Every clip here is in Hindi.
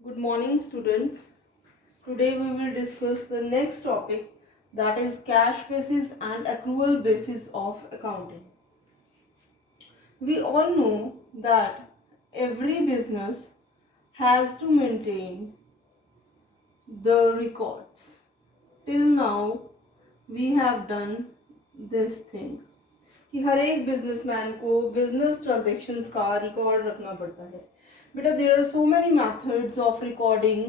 Good morning, students. Today we will discuss the next topic, that is cash basis and accrual basis of accounting. We all know that every business has to maintain the records. Till now we have done this thing कि हर एक बिजनेसमैन को बिजनेस ट्रांजेक्शन्स का रिकॉर्ड रखना पड़ता है. बेटा, there are so many methods of recording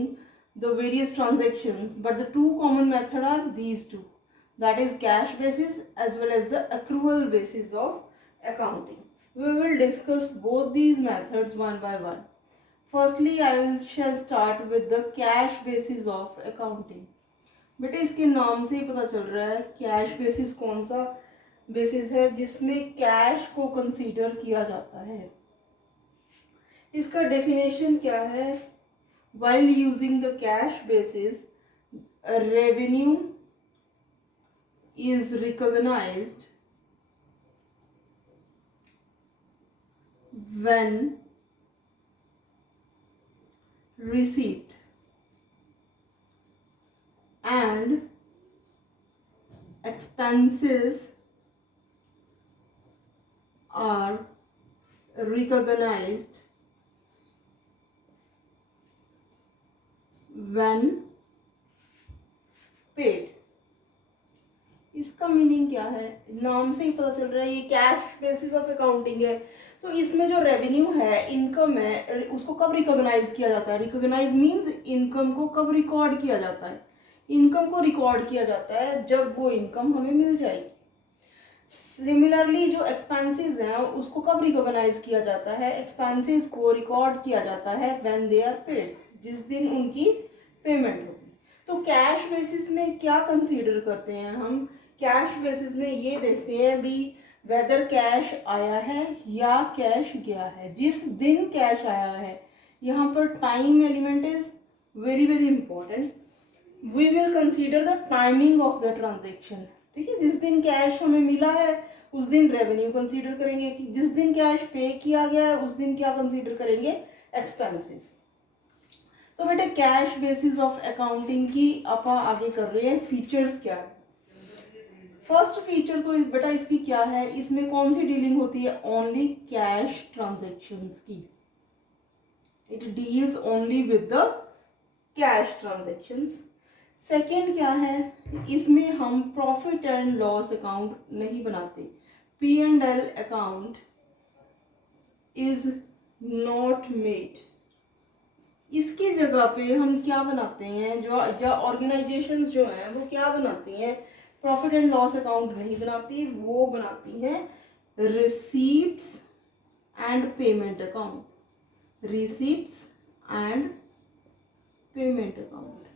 the various transactions, but the two common method are these two, that is cash basis as well as the accrual basis of accounting. We will discuss both these methods one by one. Firstly, shall start with the cash basis of accounting. बेटा, इसके नाम से ही पता चल रहा है कैश बेसिस कौन सा बेसिस है जिसमें कैश को कंसीडर किया जाता है. इसका डेफिनेशन क्या है? While using the cash basis, revenue is recognized when receipt and expenses are recognized when paid. इसका मीनिंग क्या है? नाम से ही पता चल रहा है ये कैश बेसिस ऑफ अकाउंटिंग है. तो इसमें जो रेवेन्यू है, इनकम है, उसको कब रिकॉग्नाइज किया जाता है? रिकॉग्नाइज मीन्स इनकम को कब रिकॉर्ड किया जाता है? इनकम को रिकॉर्ड किया जाता है जब वो इनकम हमें मिल जाएगी. सिमिलरली जो एक्सपेंसेस हैं उसको कब रिकॉग्नाइज किया जाता है? एक्सपेंसेस को रिकॉर्ड किया जाता है व्हेन दे आर पेड, जिस दिन उनकी पेमेंट होगी. तो कैश बेसिस में क्या कंसीडर करते हैं हम? कैश बेसिस में ये देखते हैं भी वेदर कैश आया है या कैश गया है. जिस दिन कैश आया है, यहाँ पर time element is very very important. We will consider the timing of the transaction. ठीक है, जिस दिन कैश हमें मिला है उस दिन रेवेन्यू कंसीडर करेंगे. कि जिस दिन कैश पे किया गया है उस दिन क्या कंसीडर करेंगे? एक्सपेंसेस. तो बेटे, कैश बेसिस ऑफ अकाउंटिंग की आप आगे कर रहे हैं. फीचर्स क्या है? फर्स्ट फीचर तो बेटा इसकी क्या है? इसमें कौन सी डीलिंग होती है? ओनली कैश ट्रांजेक्शन्स की. It deals only with the cash transactions. Second क्या है? इसमें हम प्रॉफिट एंड लॉस अकाउंट नहीं बनाते. P&L account is not made. इसकी जगह पे हम क्या बनाते हैं? जो ऑर्गेनाइजेशंस जो हैं वो क्या बनाती हैं? प्रॉफिट एंड लॉस अकाउंट नहीं बनाती, वो बनाती हैं receipts and payment account. Receipts and payment account.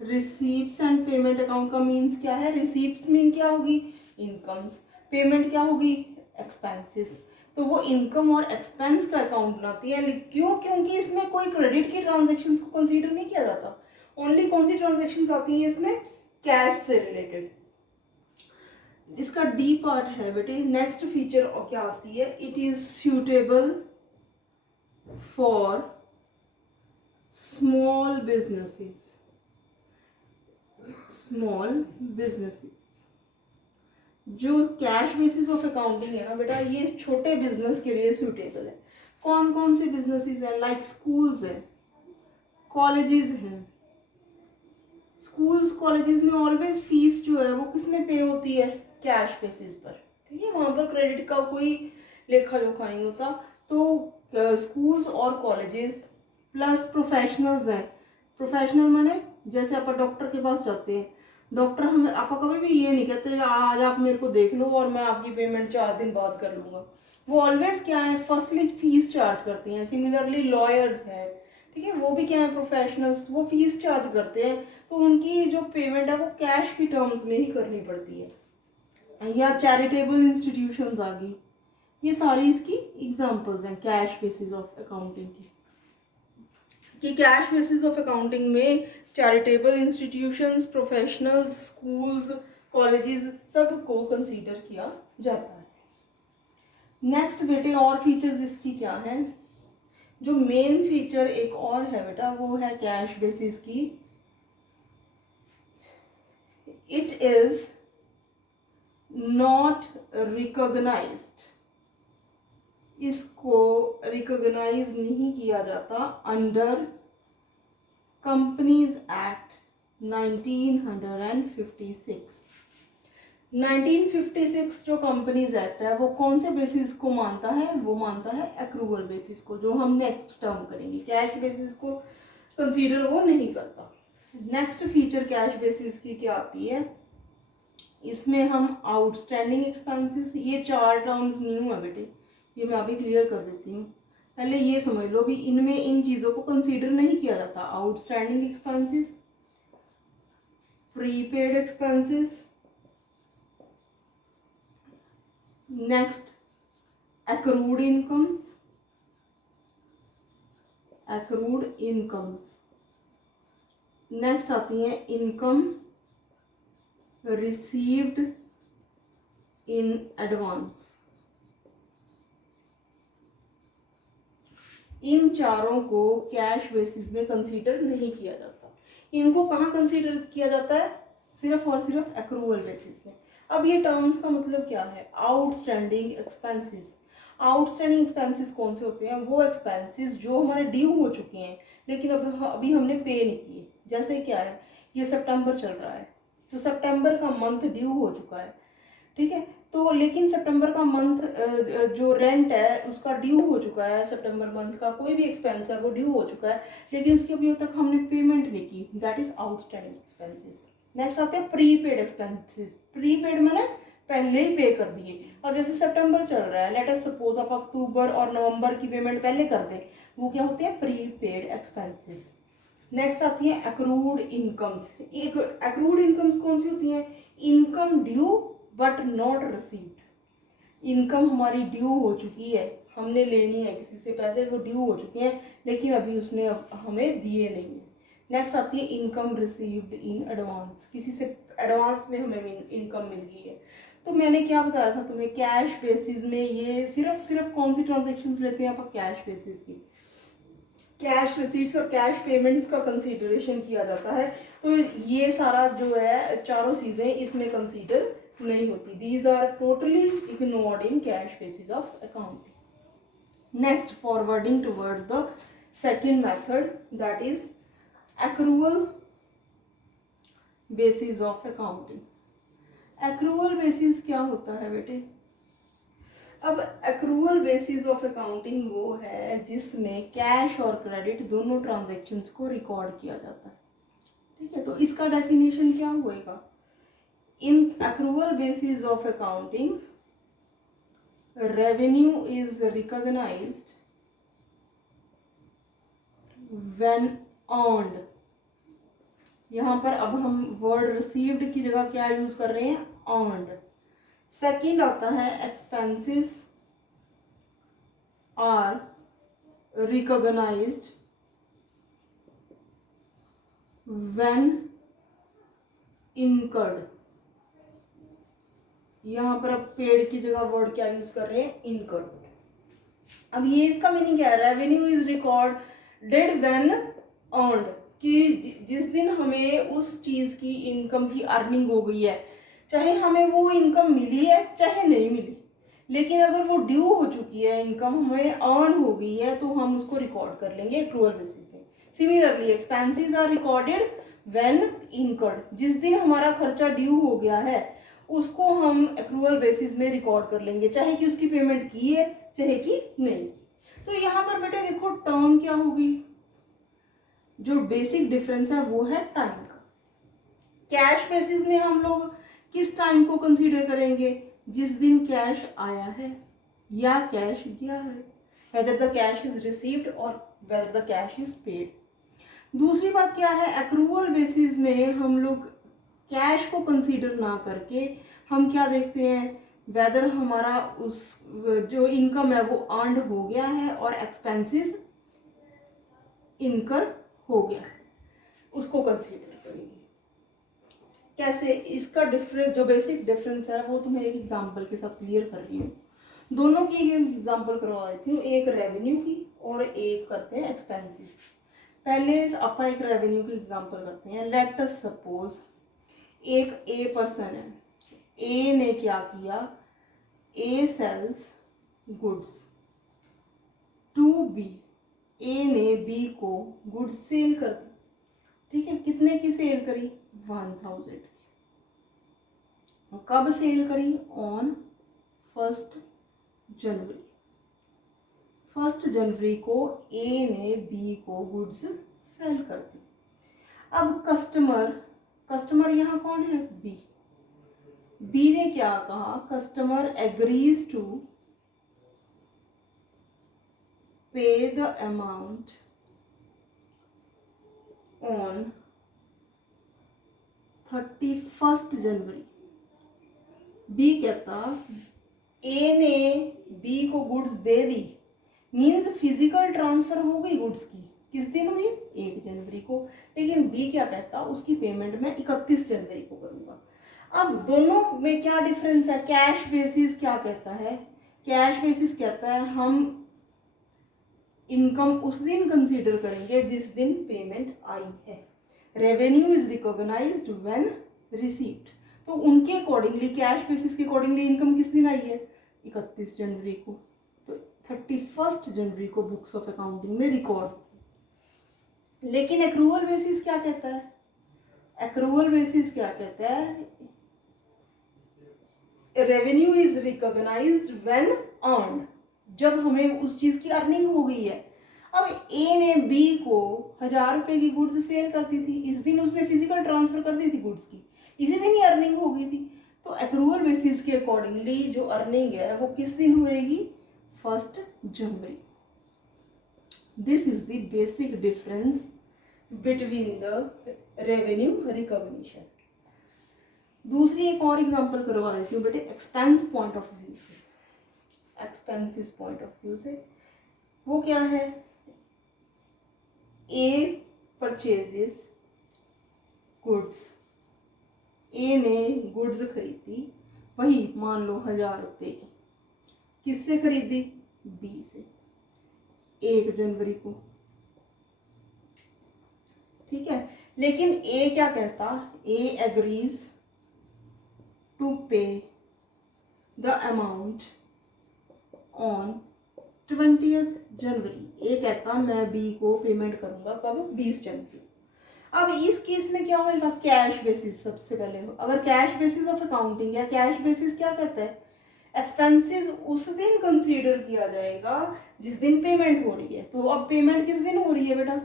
Receipts and payment account का मीन्स क्या है? रिसीप्ट्स मीन क्या होगी? इनकम्स. पेमेंट क्या होगी? एक्सपेंसेस. तो वो इनकम और एक्सपेंस का अकाउंट बनाती है. क्यों? क्योंकि इसमें कोई क्रेडिट की ट्रांजेक्शन्स को कंसीडर नहीं किया जाता. ओनली कौन सी ट्रांजेक्शन्स आती हैं इसमें? कैश से रिलेटेड. इसका डी पार्ट है बेटे. नेक्स्ट फीचर और क्या आती है? It is suitable for small businesses. Small businesses. जो कैश बेसिस ऑफ अकाउंटिंग है ना बेटा, ये छोटे बिजनेस के लिए सूटेबल है. कौन कौन से बिजनेसेस हैं? लाइक स्कूल्स हैं, कॉलेजेस हैं. स्कूल्स कॉलेजेस में ऑलवेज फीस जो है वो किस में पे होती है? कैश बेसिस पर. ठीक है, वहाँ पर क्रेडिट का कोई लेखा जोखा नहीं होता. तो स्कूल्स और कॉलेजेस प्लस प्रोफेशनल्स हैं. प्रोफेशनल माने जैसे आप डॉक्टर के पास जाते हैं, डॉक्टर हमें आप कभी भी ये नहीं कहते आज आप मेरे को देख लो और मैं आपकी पेमेंट 4 दिन बाद कर लूँगा. वो ऑलवेज क्या है? फर्स्टली फीस चार्ज करती हैं. सिमिलरली लॉयर्स हैं, ठीक है, वो भी क्या है? प्रोफेशनल्स. वो फीस चार्ज करते हैं, तो उनकी जो पेमेंट है वो कैश की टर्म्स में ही करनी पड़ती है. या चैरिटेबल इंस्टीट्यूशंस आ गई. ये सारी इसकी एग्जांपल्स हैं कैश बेसिस ऑफ अकाउंटिंग की. कि कैश बेसिस ऑफ अकाउंटिंग में charitable institutions, professionals, schools, colleges सबको कंसीडर किया जाता है. नेक्स्ट बेटे और फीचर्स इसकी क्या है? जो मेन फीचर एक और है बेटा वो है कैश बेसिस की, इट इज नॉट रिकॉग्नाइज्ड, इसको रिकॉग्नाइज नहीं किया जाता अंडर कंपनीज एक्ट 1956। 1956 जो कंपनीज एक्ट है वो कौन से बेसिस को मानता है, वो मानता है एक्रूवल बेसिस को, जो हम नेक्स्ट टर्म करेंगे। कैश बेसिस को कंसीडर वो नहीं करता। नेक्स्ट फीचर कैश बेसिस की क्या आती है, इसमें हम आउटस्टैंडिंग एक्सपेंसेस, ये 4 टर्म्स न्यू है बेटे, ये मैं अभी क्लियर कर देती हूँ। पहले ये समझ लो भी इनमें इन चीज़ों को कंसीडर नहीं किया जाता। Outstanding expenses, prepaid expenses, next accrued incomes, accrued incomes, next आती है इनकम रिसीव्ड इन एडवांस। इन चारों को कैश बेसिस में कंसीडर नहीं किया जाता। इनको कहाँ कंसीडर किया जाता है, सिर्फ और सिर्फ एक्रूवल बेसिस में। अब ये टर्म्स का मतलब क्या है, आउटस्टैंडिंग एक्सपेंसेस। आउटस्टैंडिंग एक्सपेंसेस कौन से होते हैं, वो एक्सपेंसेस जो हमारे ड्यू हो चुके हैं लेकिन अभी हमने पे नहीं किए। जैसे क्या है, ये सितंबर चल रहा है तो सितंबर का मंथ ड्यू हो चुका है, ठीक है, तो लेकिन सितंबर का मंथ जो रेंट है उसका ड्यू हो चुका है, सितंबर मंथ का कोई भी एक्सपेंस है वो ड्यू हो चुका है लेकिन उसकी अभी तक हमने पेमेंट नहीं की, that is outstanding expenses. Next आते हैं प्रीपेड एक्सपेंसेस। प्रीपेड मैंने पहले ही पे कर दिए। अब जैसे सितंबर चल रहा है, लेट अस सपोज आप अक्टूबर और नवंबर की पेमेंट पहले कर दें, वो क्या होते हैं, प्रीपेड एक्सपेंसेस। नेक्स्ट आती है एक्रूड इनकम्स। एक्रूड इनकम्स कौन सी होती हैं, income due but not received. Income हमारी ड्यू हो चुकी है, हमने लेनी है किसी से पैसे, वो ड्यू हो चुके हैं लेकिन अभी उसने हमें दिए नहीं है। नेक्स्ट आती है इनकम रिसीव्ड इन एडवांस, किसी से एडवांस में हमें इनकम मिल गई है। तो मैंने क्या बताया था तुम्हें, कैश बेसिस में ये सिर्फ कौन सी ट्रांजेक्शन्स लेते हैं आप, कैश बेसिस की। कैश रिसीट्स और कैश पेमेंट्स का कंसीडरेशन किया जाता है। तो ये सारा जो है चारों चीज़ें इसमें कंसीडर नहीं होती। These are totally ignored in cash basis of accounting. Next, forwarding towards the second method, that is accrual basis of accounting। accrual basis क्या होता है बेटे, अब accrual basis of accounting वो है जिसमें कैश और क्रेडिट दोनों ट्रांजैक्शंस को रिकॉर्ड किया जाता है, ठीक है। तो इसका डेफिनेशन क्या होएगा, इन accrual basis of accounting revenue is recognized when earned। यहाँ पर अब हम वर्ड रिसीव्ड की जगह क्या यूज कर रहे हैं, earned। सेकंड आता है expenses are recognised when incurred. यहाँ पर अब पेड की जगह वर्ड क्या यूज कर रहे हैं, इनकर्ड। अब ये इसका मीनिंग क्या है, revenue is recorded when earned, कि जिस दिन हमें उस चीज़ की इनकम की अर्निंग हो गई है, चाहे हमें वो इनकम मिली है चाहे नहीं मिली, लेकिन अगर वो ड्यू हो चुकी है, इनकम हमें अर्न हो गई है, तो हम उसको रिकॉर्ड कर लेंगे एक्रूअल बेसिस में। Similarly expenses are recorded when incurred, जिस दिन हमारा खर्चा ड्यू हो गया है उसको हम एक्रूअल बेसिस में रिकॉर्ड कर लेंगे, चाहे कि उसकी पेमेंट की है चाहे कि नहीं। तो यहाँ पर बेटे देखो टर्म क्या होगी, जो बेसिक डिफरेंस है वो है टाइम का। कैश बेसिस में हम लोग किस टाइम को कंसीडर करेंगे, जिस दिन कैश आया है या कैश गया है, whether the cash is received और whether the cash is paid. दूसरी बात क्या है, एक्रूवल बेसिस में हम लोग कैश को कंसीडर ना करके हम क्या देखते हैं, वेदर हमारा उस जो इनकम है वो अर्नड हो गया है और एक्सपेंसेस इनकर हो गया, उसको कंसीडर करेंगे। कैसे, इसका डिफरेंस जो बेसिक डिफरेंस है वो तुम्हें एक एग्जांपल के साथ क्लियर कर रही हूँ। दोनों की एग्जांपल करवा देती हूँ, एक रेवेन्यू की और एक करते हैं एक्सपेंसेस। पहले आप एक रेवेन्यू की एग्जांपल करते हैं। लेट अस सपोज एक ए पर्सन है, ए ने क्या किया, ए सेल्स गुड्स टू बी, ए ने बी को गुड्स सेल कर दी, ठीक है। कितने की सेल करी, 1000 की। कब सेल करी, ऑन 1 जनवरी। 1 जनवरी को ए ने बी को गुड्स सेल कर दी। अब कस्टमर यहाँ कौन है, बी। बी ने क्या कहा, customer agrees to pay the amount on 31 January. B कहता, ए ने बी को गुड्स दे दी, मीन्स फिजिकल ट्रांसफर हो गई गुड्स की। किस दिन हुई, 1 जनवरी को। लेकिन बी क्या कहता, उसकी पेमेंट मैं 31 जनवरी को करूंगा। अब दोनों में क्या डिफरेंस है, कैश बेसिस क्या कहता है, कैश बेसिस कहता है हम इनकम उस दिन कंसीडर करेंगे जिस दिन पेमेंट आई है। Revenue is recognised when received. तो उनके अकॉर्डिंगली, कैश बेसिस के अकॉर्डिंगली इनकम किस दिन आई है, 31 जनवरी को। तो 31 जनवरी को बुक्स ऑफ अकाउंटिंग में रिकॉर्ड। लेकिन एक्रूअल बेसिस क्या कहता है, एक्रूअल बेसिस क्या कहता है, revenue is recognised when earned, जब हमें उस चीज की अर्निंग हो गई है। अब ए ने बी को 1000 रुपए की गुड्स सेल करती थी, इस दिन उसने फिजिकल ट्रांसफर कर दी थी गुड्स की, इसी दिन ही अर्निंग हो गई थी। तो एक्रूअल बेसिस के अकॉर्डिंगली जो अर्निंग है वो किस दिन होएगी, 1 जनवरी। This is the basic difference between the revenue recognition. दूसरी एक और एग्जांपल करवा देती हूँ बेटे, एक्सपेंस पॉइंट ऑफ व्यू से, एक्सपेंसेस पॉइंट ऑफ व्यू से। वो क्या है, ए परचेजेस गुड्स, ए ने गुड्स खरीदी, वही मान लो 1000 रुपए की, किससे खरीदी, बी से, 1 जनवरी को, ठीक है। लेकिन ए क्या कहता, ए agrees to pay the amount on 20 जनवरी। ए कहता मैं बी को पेमेंट करूंगा कब, 20 जनवरी। अब इस केस में क्या होगा, कैश बेसिस सबसे पहले हो। अगर कैश बेसिस ऑफ अकाउंटिंग या कैश बेसिस क्या कहता है, एक्सपेंसेस उस दिन कंसीडर किया जाएगा जिस दिन पेमेंट हो रही है। तो अब पेमेंट किस दिन हो रही है बेटा,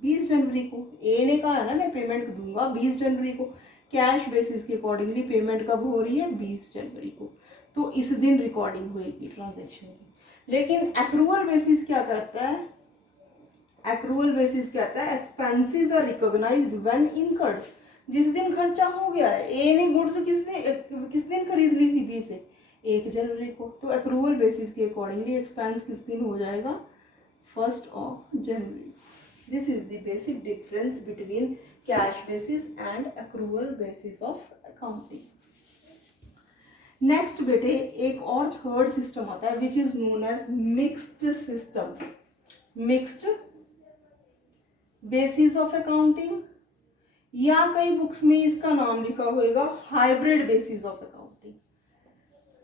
20 जनवरी को। ए ने कहा ना मैं पेमेंट दूंगा 20 जनवरी को, कैश बेसिस के अकॉर्डिंगली पेमेंट कब हो रही है, 20 जनवरी को। तो इस दिन रिकॉर्डिंग होगी ट्रांजेक्शन की। लेकिन एक्रूअल बेसिस क्या कहता है, एक्रूअल बेसिस कहता है expenses are recognised when incurred, जिस दिन खर्चा हो गया है। ए ने गुड्स किस दिन खरीद ली थी, बी से, 1 जनवरी को। तो एक्रूअल बेसिस के अकॉर्डिंगली एक्सपेंस किस दिन हो जाएगा, 1 जनवरी। This is the basic difference between cash basis and accrual basis of accounting. Next बेटे एक और थर्ड सिस्टम आता है which is known as mixed system, mixed basis of accounting, या कई बुक्स में इसका नाम लिखा होगा हाइब्रिड बेसिस ऑफ अकाउंटिंग।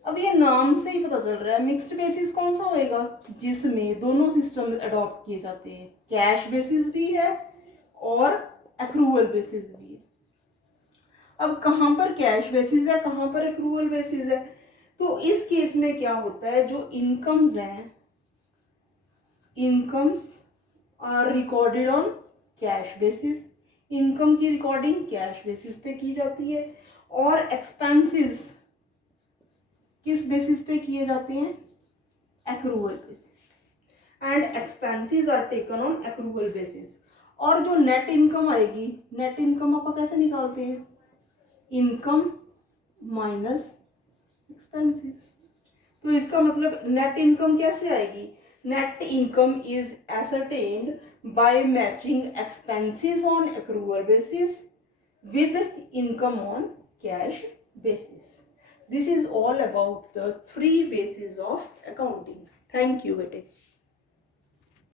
अब ये नाम से ही पता चल रहा है मिक्स्ड बेसिस कौन सा होएगा, जिसमें दोनों सिस्टम अडॉप्ट किए जाते हैं, कैश बेसिस भी है और एक्रूअल बेसिस भी है। अब कहाँ पर कैश बेसिस है, कहाँ पर एक्रूअल बेसिस है, तो इस केस में क्या होता है, जो इनकम्स हैं, incomes are recorded on cash basis, income की रिकॉर्डिंग कैश बेसिस पे की जाती है, और एक्सपेंसेस किस बेसिस पे किए जाते हैं, accrual basis, and expenses are taken on accrual basis. और जो नेट इनकम आएगी, नेट इनकम आप कैसे निकालते हैं, इनकम माइनस एक्सपेंसेस। तो इसका मतलब नेट इनकम कैसे आएगी, net income is ascertained by matching expenses on accrual basis with income on cash basis. This is all about the 3 basis of accounting. Thank you बेटे।